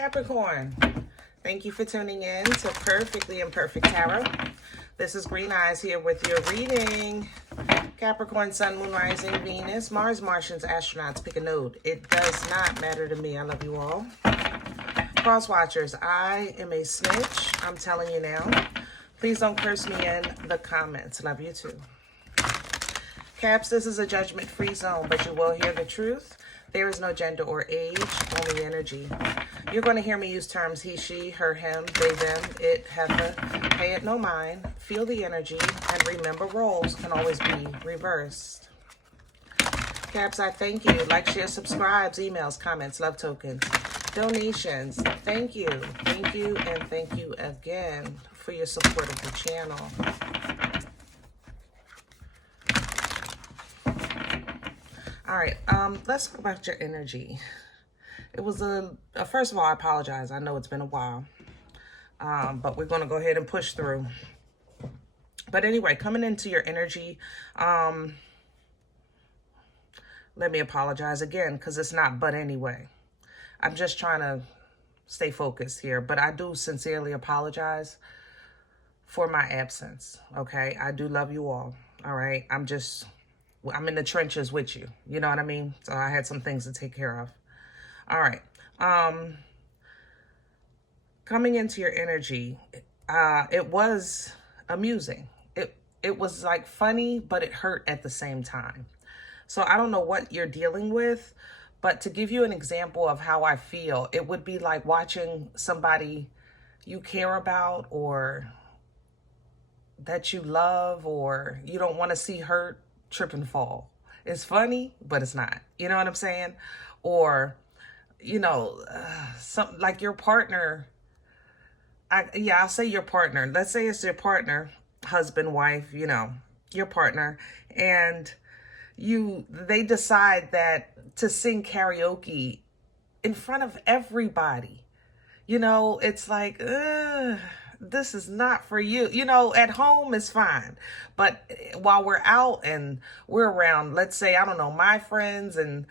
Capricorn, thank you for tuning in to Perfectly Imperfect Tarot. This is Green Eyes here with your reading. Capricorn, Sun, Moon, Rising, Venus, Mars, Martians, astronauts, pick a node. It does not matter to me. I love you all. Cross watchers, I am a snitch. I'm telling you now. Please don't curse me in the comments. Love you too. Caps, this is a judgment-free zone, but you will hear the truth. There is no gender or age, only energy. You're going to hear me use terms he, she, her, him, they, them, it, heifer. Pay it no mind. Feel the energy. And remember, roles can always be reversed. Caps, I thank you. Like, share, subscribes, emails, comments, love tokens, donations. Thank you. Thank you and thank you again for your support of the channel. All right, let's talk about your energy. It was first of all, I apologize. I know it's been a while, but we're going to go ahead and push through. But anyway, coming into your energy, let me apologize again, because it's not but anyway. I'm just trying to stay focused here, but I do sincerely apologize for my absence, okay? I do love you all, right? I'm in the trenches with you. You know what I mean? So I had some things to take care of. All right. Coming into your energy, it was amusing. It was like funny, but it hurt at the same time. So I don't know what you're dealing with, but to give you an example of how I feel, it would be like watching somebody you care about or that you love or you don't want to see hurt, trip and fall. It's funny, but it's not. You know what I'm saying? Or, you know, something like your partner. I'll say your partner. Let's say it's your partner, husband, wife, you know, your partner, and they decide that to sing karaoke in front of everybody. You know, it's like, this is not for you. You know, at home is fine. But while we're out and we're around, let's say, I don't know, my friends, and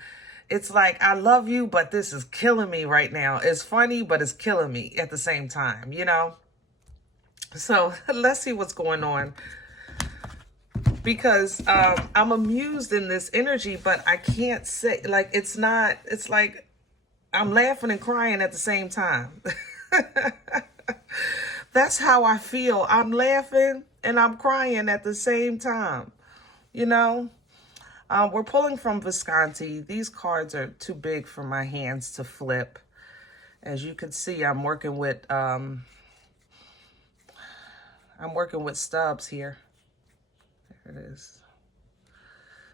it's like, I love you, but this is killing me right now. It's funny, but it's killing me at the same time, you know? So let's see what's going on. Because I'm amused in this energy, but I can't say, like, it's like I'm laughing and crying at the same time. That's how I feel. I'm laughing and I'm crying at the same time. You know, we're pulling from Visconti. These cards are too big for my hands to flip. As you can see, I'm working with stubs here. There it is.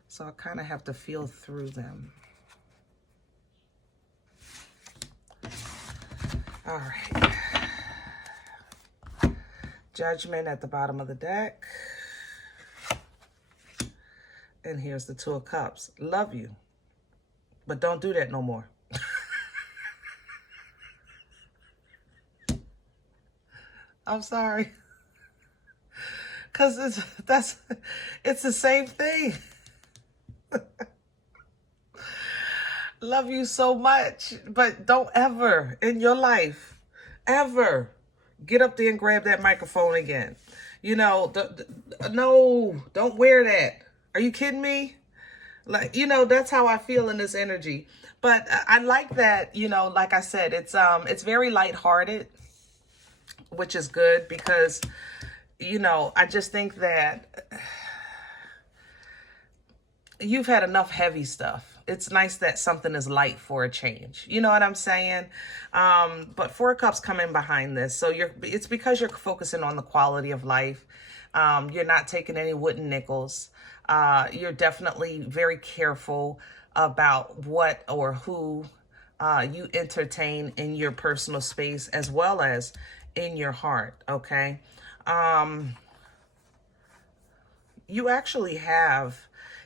So I kind of have to feel through them. All right. Judgment at the bottom of the deck. And here's the Two of Cups. Love you, but don't do that no more. I'm sorry. Because it's the same thing. Love you so much, but don't ever in your life, ever get up there and grab that microphone again. You know, no, don't wear that. Are you kidding me? Like, you know, that's how I feel in this energy. But I like that, you know, like I said, it's very lighthearted, which is good because, you know, I just think that you've had enough heavy stuff. It's nice that something is light for a change. You know what I'm saying? But Four of Cups come in behind this. So it's because you're focusing on the quality of life. You're not taking any wooden nickels. You're definitely very careful about what or who you entertain in your personal space as well as in your heart, okay? You actually have,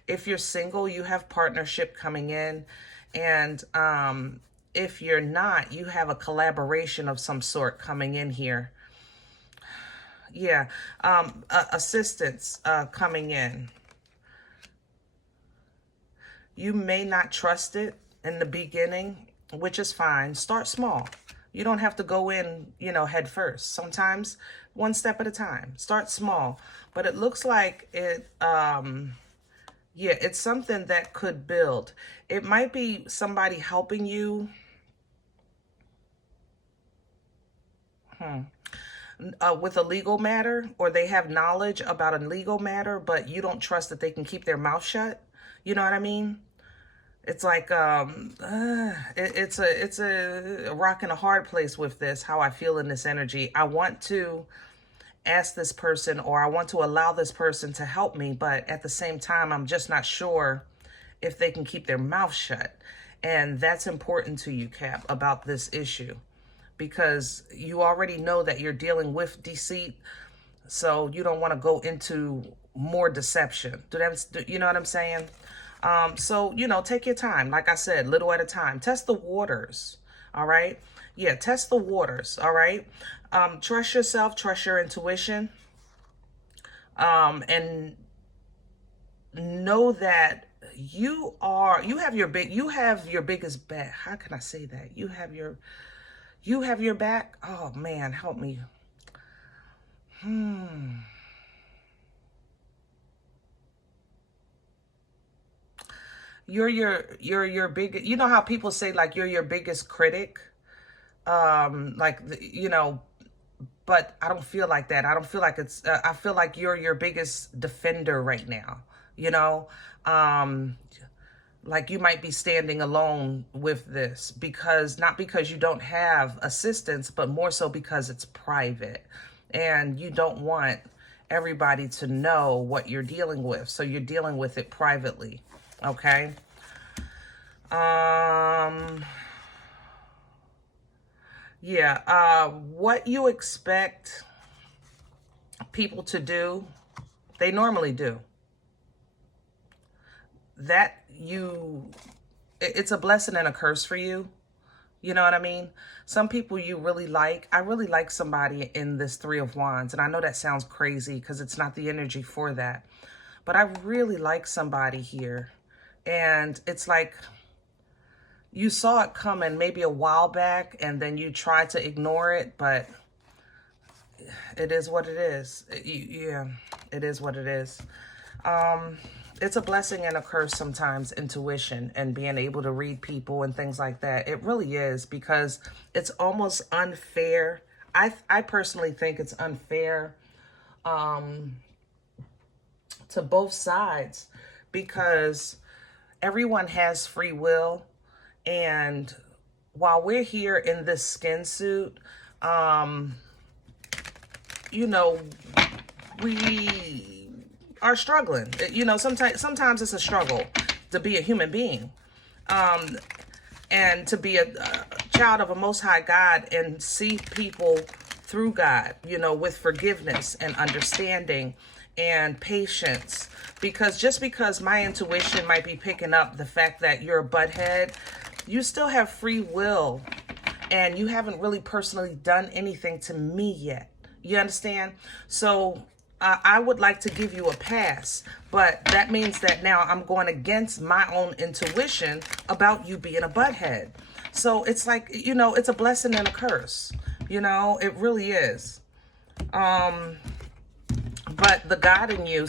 if you're single, you have partnership coming in. And if you're not, you have a collaboration of some sort coming in here. Yeah, assistance coming in. You may not trust it in the beginning, which is fine. Start small. You don't have to go in, head first. Sometimes one step at a time. Start small. But it looks like it's something that could build. It might be somebody helping you. With a legal matter, or they have knowledge about a legal matter, but you don't trust that they can keep their mouth shut. You know what I mean? It's like it's a rock and a hard place with this, how I feel in this energy. I want to ask this person, or I want to allow this person to help me, but at the same time, I'm just not sure if they can keep their mouth shut. And that's important to you, Cap, about this issue, because you already know that you're dealing with deceit, so you don't want to go into more deception. You know what I'm saying? So, take your time. Like I said, little at a time. Test the waters, all right? Yeah, test the waters, all right? Trust yourself, trust your intuition, and know that you have your biggest bet. How can I say that? You have your back. Oh man, help me. You're your big, you know how people say like you're your biggest critic? But I don't feel like that. I don't feel like it's, I feel like you're your biggest defender right now, like you might be standing alone with this, not because you don't have assistance, but more so because it's private and you don't want everybody to know what you're dealing with. So you're dealing with it privately. Okay. What you expect people to do, they normally do. It's a blessing and a curse for you. You know what I mean? Some people you really like. I really like somebody in this Three of Wands. And I know that sounds crazy because it's not the energy for that. But I really like somebody here. And it's like you saw it coming maybe a while back and then you tried to ignore it. But it is what it is. It is what it is. It's a blessing and a curse sometimes, intuition and being able to read people and things like that. It really is, because it's almost unfair. I personally think it's unfair to both sides, because everyone has free will. And while we're here in this skin suit, we are struggling. Sometimes it's a struggle to be a human being, and to be a child of a Most High God and see people through God, with forgiveness and understanding and patience. Because just because my intuition might be picking up the fact that you're a butthead, you still have free will, and you haven't really personally done anything to me yet. You understand? So I would like to give you a pass, but that means that now I'm going against my own intuition about you being a butthead. So it's like, it's a blessing and a curse. It really is. But the God in you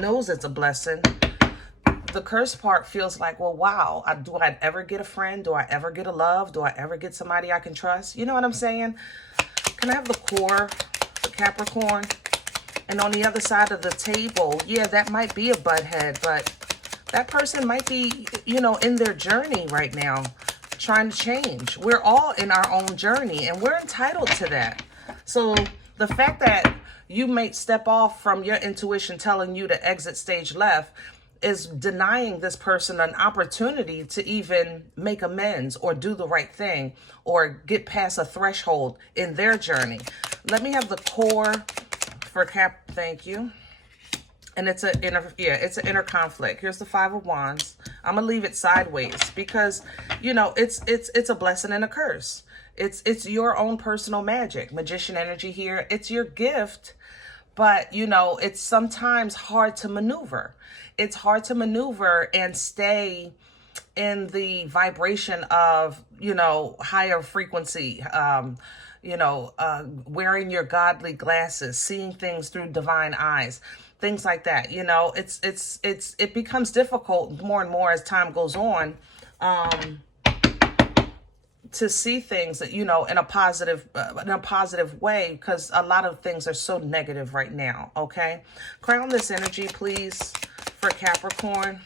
knows it's a blessing. The curse part feels like, well, wow, do I ever get a friend? Do I ever get a love? Do I ever get somebody I can trust? You know what I'm saying? Can I have the core, the Capricorn? And on the other side of the table, yeah, that might be a butthead, but that person might be, in their journey right now, trying to change. We're all in our own journey, and we're entitled to that. So the fact that you may step off from your intuition telling you to exit stage left is denying this person an opportunity to even make amends or do the right thing or get past a threshold in their journey. Let me have the core for Cap. Thank you. And it's an inner conflict. Here's the Five of Wands. I'm gonna leave it sideways because it's a blessing and a curse. It's your own personal magic, magician energy here. It's your gift, but it's sometimes hard to maneuver. It's hard to maneuver and stay in the vibration of, you know, higher frequency, you know, wearing your godly glasses, seeing things through divine eyes, things like that. You know, it becomes difficult more and more as time goes on, to see things that, you know, in a positive way, because a lot of things are so negative right now. Okay, crown this energy, please, for Capricorn.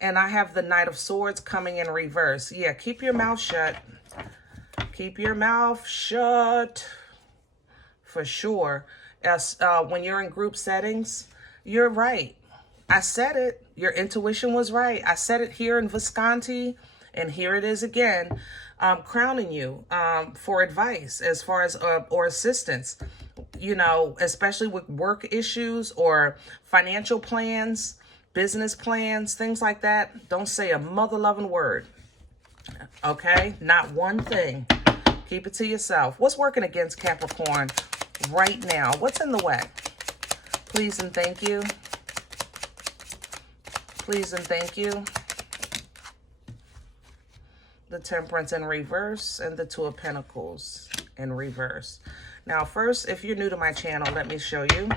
And I have the Knight of Swords coming in reverse. Yeah, keep your mouth shut. Keep your mouth shut, for sure. As when you're in group settings, you're right. I said it. Your intuition was right. I said it here in Visconti, and here it is again, crowning you for advice as far as or assistance, you know, especially with work issues or financial plans, business plans, things like that. Don't say a mother-loving word. Okay? Not one thing. Keep it to yourself. What's working against Capricorn right now? What's in the way? Please and thank you. Please and thank you. The Temperance in reverse and the Two of Pentacles in reverse. Now, first, if you're new to my channel, let me show you.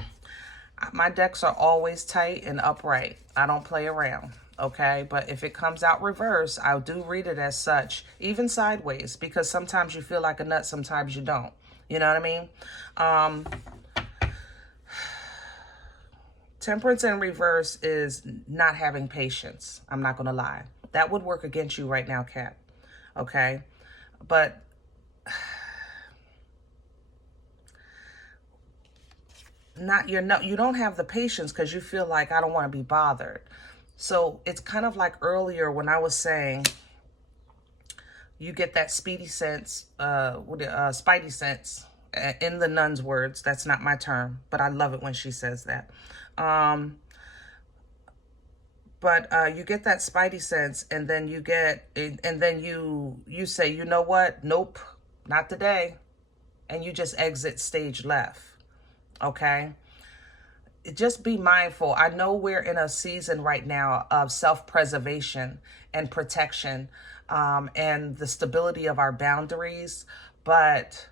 My decks are always tight and upright. I don't play around, okay? But if it comes out reverse, I do read it as such, even sideways, because sometimes you feel like a nut, sometimes you don't. You know what I mean? Temperance in reverse is not having patience. I'm not going to lie. That would work against you right now, Cap. Okay? But you don't have the patience because you feel like I don't want to be bothered. So it's kind of like earlier when I was saying you get that spidey sense, in the nun's words. That's not my term, but I love it when she says that. But you get that spidey sense, and then you say, you know what? Nope, not today. And you just exit stage left. Okay? Just be mindful. I know we're in a season right now of self-preservation and protection, and the stability of our boundaries, but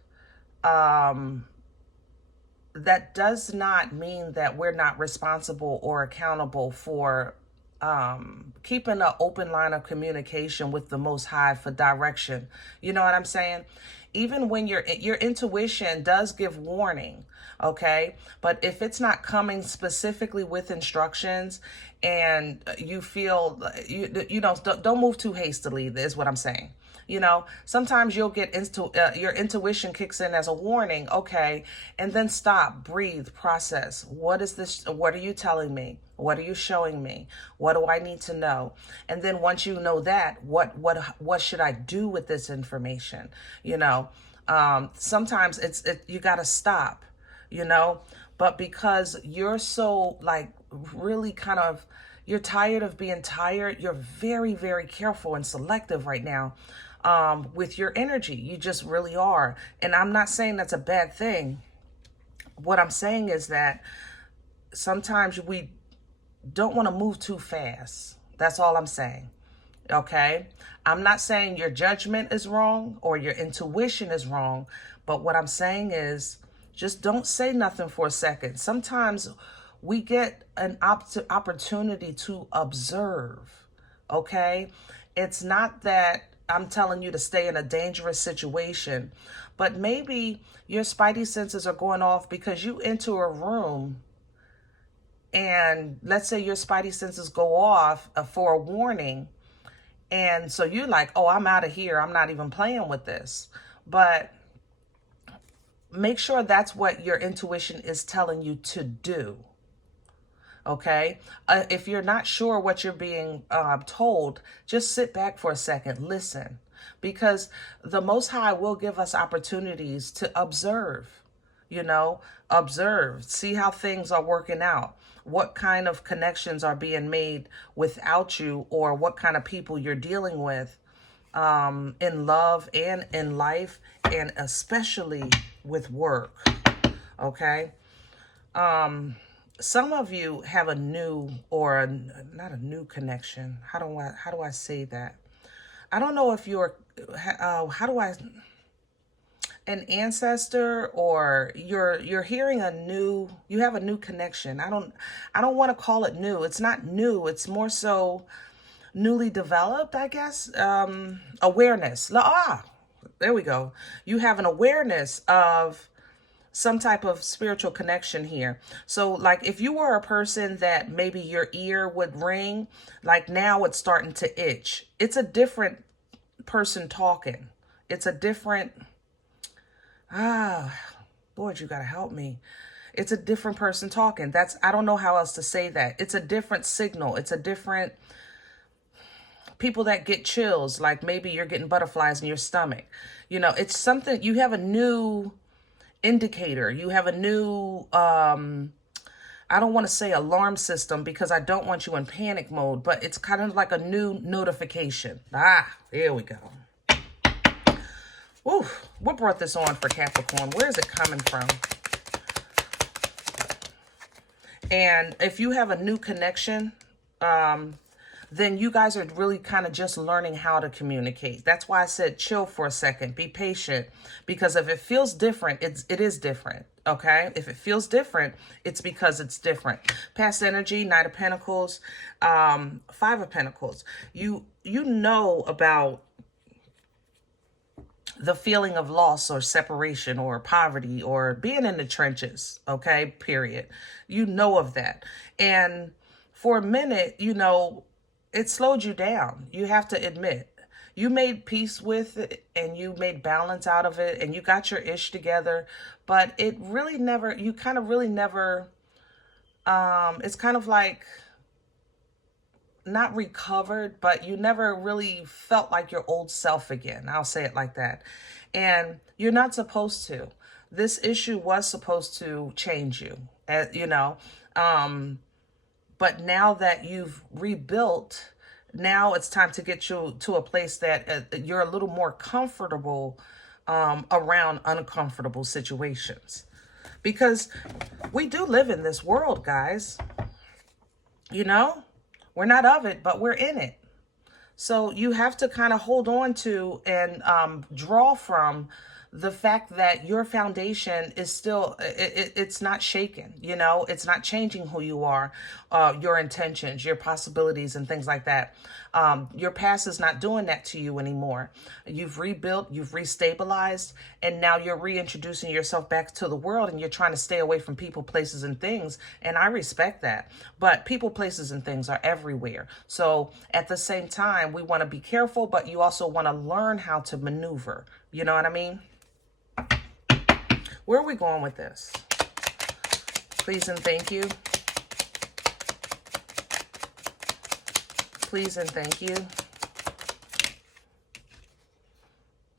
that does not mean that we're not responsible or accountable for keeping an open line of communication with the Most High for direction. You know what I'm saying? Even when your intuition does give warning, okay? But if it's not coming specifically with instructions, and you feel, you know, don't move too hastily, is what I'm saying. You know, sometimes you'll get your intuition kicks in as a warning, okay, and then stop, breathe, process. What is this? What are you telling me? What are you showing me? What do I need to know? And then once you know that, what should I do with this information? You know, sometimes you got to stop, you know, but because you're so like really kind of, you're tired of being tired, you're very, very careful and selective right now. With your energy. You just really are. And I'm not saying that's a bad thing. What I'm saying is that sometimes we don't want to move too fast. That's all I'm saying. Okay? I'm not saying your judgment is wrong or your intuition is wrong, but what I'm saying is just don't say nothing for a second. Sometimes we get an opportunity to observe. Okay? It's not that I'm telling you to stay in a dangerous situation, but maybe your spidey senses are going off because you enter a room and let's say your spidey senses go off for a warning. And so you're like, oh, I'm out of here. I'm not even playing with this. But make sure that's what your intuition is telling you to do. Okay, if you're not sure what you're being told, just sit back for a second, listen, because the Most High will give us opportunities to observe, you know, observe, see how things are working out, what kind of connections are being made without you, or what kind of people you're dealing with in love and in life, and especially with work. Okay. some of you have a new, or not a new connection. How do I say that? I don't know if you're, how do I, an ancestor, or you're hearing a new, you have a new connection. I don't want to call it new. It's not new. It's more so newly developed, I guess. Awareness. There we go. You have an awareness of some type of spiritual connection here. So like if you were a person that maybe your ear would ring, like now it's starting to itch. It's a different person talking. It's a different, Lord, you gotta help me. It's a different person talking. I don't know how else to say that. It's a different signal. It's a different, people that get chills, like maybe you're getting butterflies in your stomach. It's something, you have a new indicator. You have a new, I don't want to say alarm system because I don't want you in panic mode, but it's kind of like a new notification. There we go. Woo, what brought this on for Capricorn? Where is it coming from? And if you have a new connection, then you guys are really kind of just learning how to communicate. That's why I said chill for a second, be patient, because if it feels different, it is different. Okay, if it feels different, it's because it's different. Past energy, Knight of Pentacles, Five of Pentacles. You know about the feeling of loss or separation or poverty or being in the trenches, okay, period. You know of that. And for a minute, it slowed you down. You have to admit. You made peace with it and you made balance out of it and you got your ish together, but it really never, you kind of really never, it's kind of like not recovered, but you never really felt like your old self again. I'll say it like that. And you're not supposed to. This issue was supposed to change you, but now that you've rebuilt, now it's time to get you to a place that you're a little more comfortable around uncomfortable situations. Because we do live in this world, guys. We're not of it, but we're in it. So you have to kind of hold on to and draw from the fact that your foundation is still, it's not shaken, it's not changing who you are, your intentions, your possibilities and things like that. Your past is not doing that to you anymore. You've rebuilt, you've restabilized, and now you're reintroducing yourself back to the world and you're trying to stay away from people, places, and things. And I respect that. But people, places, and things are everywhere. So at the same time, we want to be careful, but you also want to learn how to maneuver. You know what I mean? Where are we going with this? Please and thank you. Please and thank you.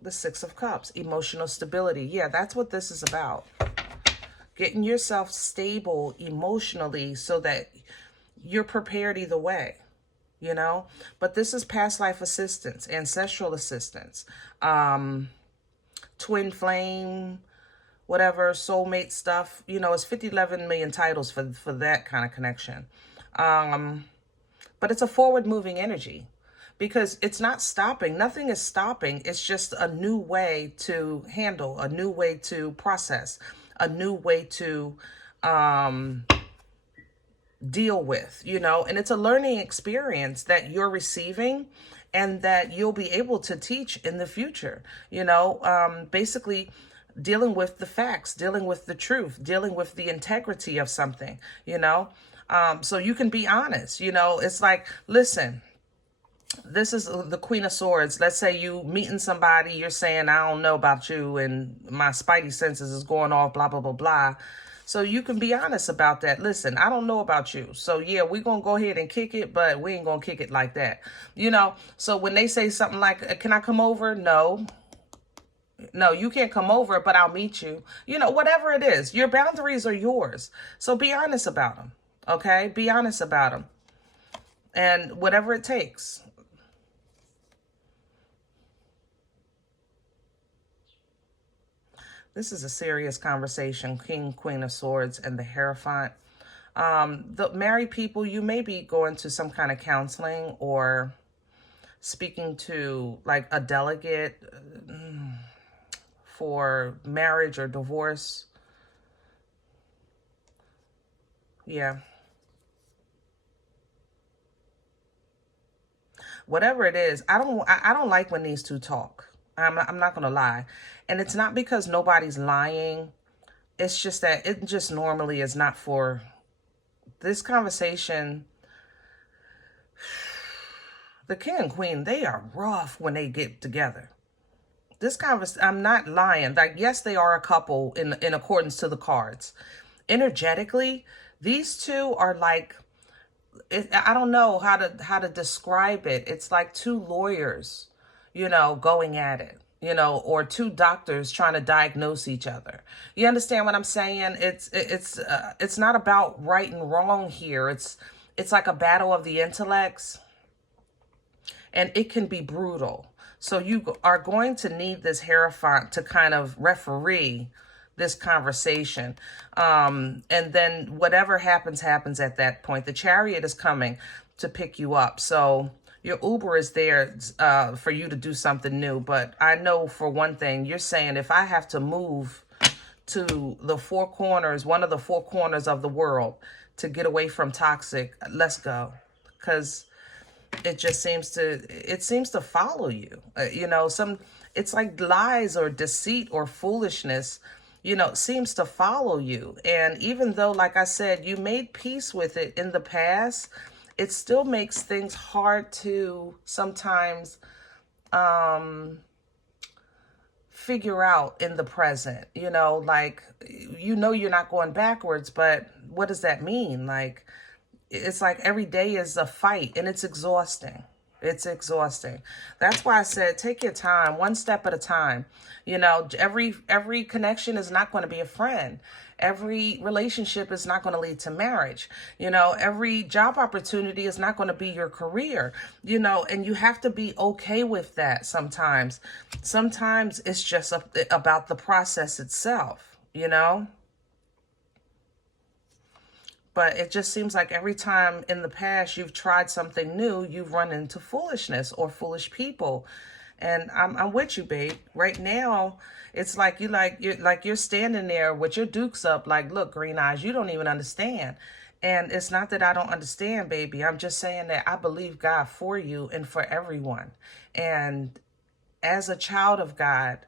The Six of Cups, emotional stability. Yeah, that's what this is about. Getting yourself stable emotionally so that you're prepared either way, But this is past life assistance, ancestral assistance, twin flame, whatever, soulmate stuff. It's 11 million titles for that kind of connection. But it's a forward moving energy because it's not stopping. Nothing is stopping. It's just a new way to handle, a new way to process, a new way to deal with, and it's a learning experience that you're receiving and that you'll be able to teach in the future, basically dealing with the facts, dealing with the truth, dealing with the integrity of something, so you can be honest, it's like, listen, this is the Queen of Swords. Let's say you meeting somebody, you're saying, I don't know about you and my spidey senses is going off, blah, blah, blah, blah. So you can be honest about that. Listen, I don't know about you. So yeah, we're going to go ahead and kick it, but we ain't going to kick it like that. So when they say something like, can I come over? No, you can't come over, but I'll meet you. Whatever it is, your boundaries are yours. So be honest about them. Okay? Be honest about them. And whatever it takes. This is a serious conversation. King, Queen of Swords, and the Hierophant. The married people, you may be going to some kind of counseling or speaking to like a delegate for marriage or divorce. Yeah. Whatever it is, I don't like when these two talk. I'm not gonna lie. And it's not because nobody's lying. It's just that it just normally is not for this conversation. The king and queen, they are rough when they get together. This conversation, I'm not lying. Like, yes, they are a couple in accordance to the cards. Energetically, these two are like, I don't know how to describe it. It's like two lawyers, going at it, or two doctors trying to diagnose each other. You understand what I'm saying? It's not about right and wrong here. It's like a battle of the intellects, and it can be brutal. So you are going to need this Hierophant to kind of referee this conversation. And then whatever happens at that point. The Chariot is coming to pick you up. So your Uber is there for you to do something new. But I know for one thing, you're saying if I have to move to the four corners, one of the four corners of the world to get away from toxic, let's go. Because it seems to follow you. It's like lies or deceit or foolishness, seems to follow you. And even though, like I said, you made peace with it in the past, it still makes things hard to sometimes figure out in the present. Like, you're not going backwards, but what does that mean? Like, it's like every day is a fight, and it's exhausting. It's exhausting. That's why I said take your time, one step at a time. Every connection is not going to be a friend. Every relationship is not going to lead to marriage. Every job opportunity is not going to be your career. And you have to be okay with that sometimes. Sometimes it's just about the process itself. But it just seems like every time in the past you've tried something new, you've run into foolishness or foolish people. And I'm with you, babe. Right now, it's like you're standing there with your dukes up, like, look, green eyes, you don't even understand. And it's not that I don't understand, baby. I'm just saying that I believe God for you and for everyone. And as a child of God,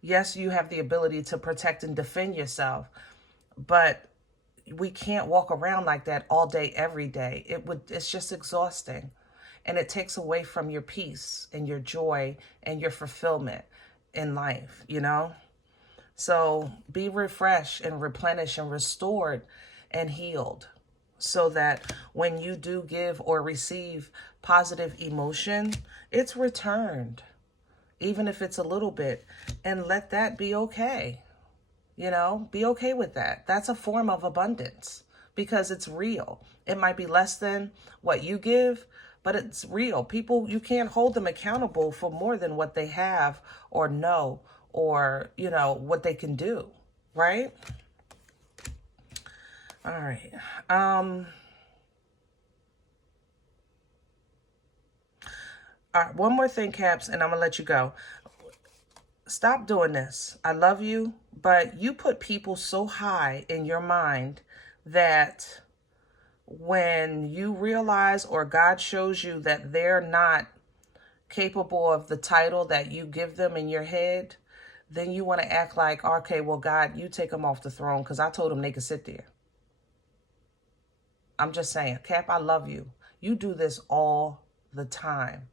yes, you have the ability to protect and defend yourself, but we can't walk around like that all day, every day. It's just exhausting. And it takes away from your peace and your joy and your fulfillment in life, So be refreshed and replenished and restored and healed, so that when you do give or receive positive emotion, it's returned, even if it's a little bit, and let that be okay. Be okay with that. That's a form of abundance because it's real. It might be less than what you give, but it's real. People, you can't hold them accountable for more than what they have or know or, what they can do. Right? All right. All right. One more thing, Caps, and I'm going to let you go. Stop doing this. I love you, but you put people so high in your mind that when you realize or God shows you that they're not capable of the title that you give them in your head, then you want to act like, okay, well, God, you take them off the throne because I told them they could sit there. I'm just saying, Cap, I love you. You do this all the time.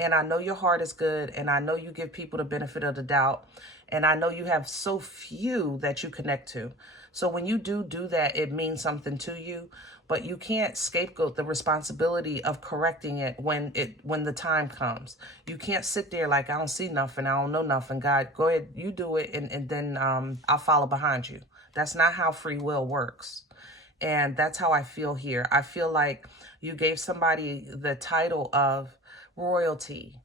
And I know your heart is good, and I know you give people the benefit of the doubt, and I know you have so few that you connect to. So when you do that, it means something to you, but you can't scapegoat the responsibility of correcting it when the time comes. You can't sit there like, I don't see nothing, I don't know nothing. God, go ahead, you do it, and then I'll follow behind you. That's not how free will works. And that's how I feel here. I feel like you gave somebody the title of royalty,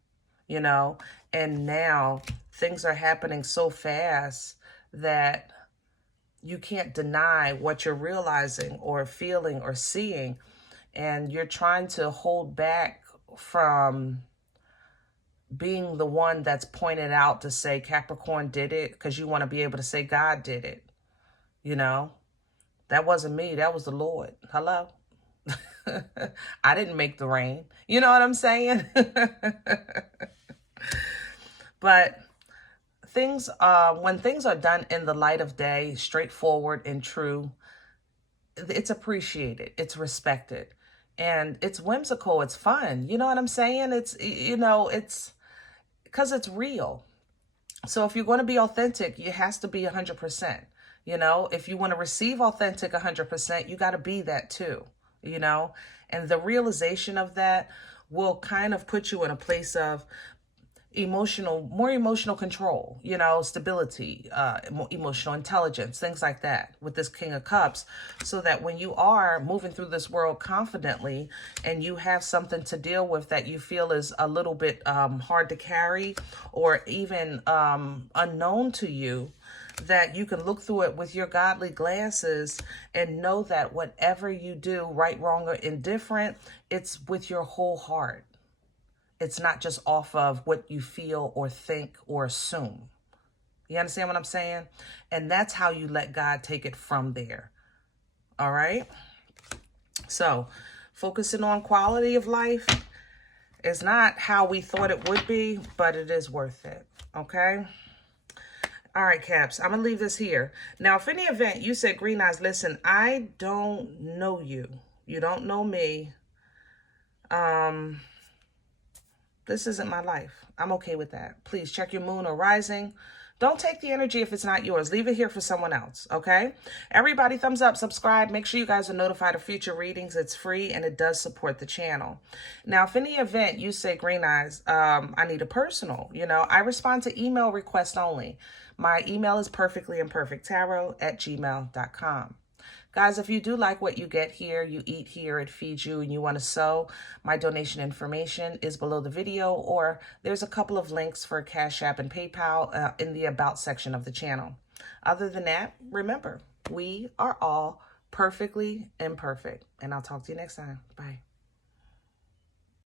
and now things are happening so fast that you can't deny what you're realizing or feeling or seeing. And you're trying to hold back from being the one that's pointed out to say Capricorn did it, because you want to be able to say God did it. You know, that wasn't me. That was the Lord. Hello? I didn't make the rain. You know what I'm saying? But things, when things are done in the light of day, straightforward and true, it's appreciated, it's respected, and it's whimsical, it's fun. You know what I'm saying? It's, you know, it's because it's real. So if you're going to be authentic, it has to be 100%. You know, if you want to receive authentic 100%, you got to be that too, you know, and the realization of that will kind of put you in a place of more emotional control, you know, stability, emotional intelligence, things like that with this King of Cups, so that when you are moving through this world confidently and you have something to deal with that you feel is a little bit hard to carry, or even unknown to you, that you can look through it with your godly glasses and know that whatever you do, right, wrong, or indifferent, it's with your whole heart. It's not just off of what you feel or think or assume. You understand what I'm saying? And that's how you let God take it from there. All right? So, focusing on quality of life is not how we thought it would be, but it is worth it. Okay? All right, Caps, I'm going to leave this here. Now, if in the event you said, Green Eyes, listen, I don't know you. You don't know me. This isn't my life. I'm okay with that. Please check your moon or rising. Don't take the energy if it's not yours. Leave it here for someone else, okay? Everybody, thumbs up, subscribe. Make sure you guys are notified of future readings. It's free, and it does support the channel. Now, if in the event you say, Green Eyes, I need a personal, you know, I respond to email requests only. My email is perfectlyimperfecttarot@gmail.com. Guys, if you do like what you get here, you eat here, it feeds you, and you want to sew, my donation information is below the video, or there's a couple of links for Cash App and PayPal in the About section of the channel. Other than that, remember, we are all perfectly imperfect, and I'll talk to you next time. Bye.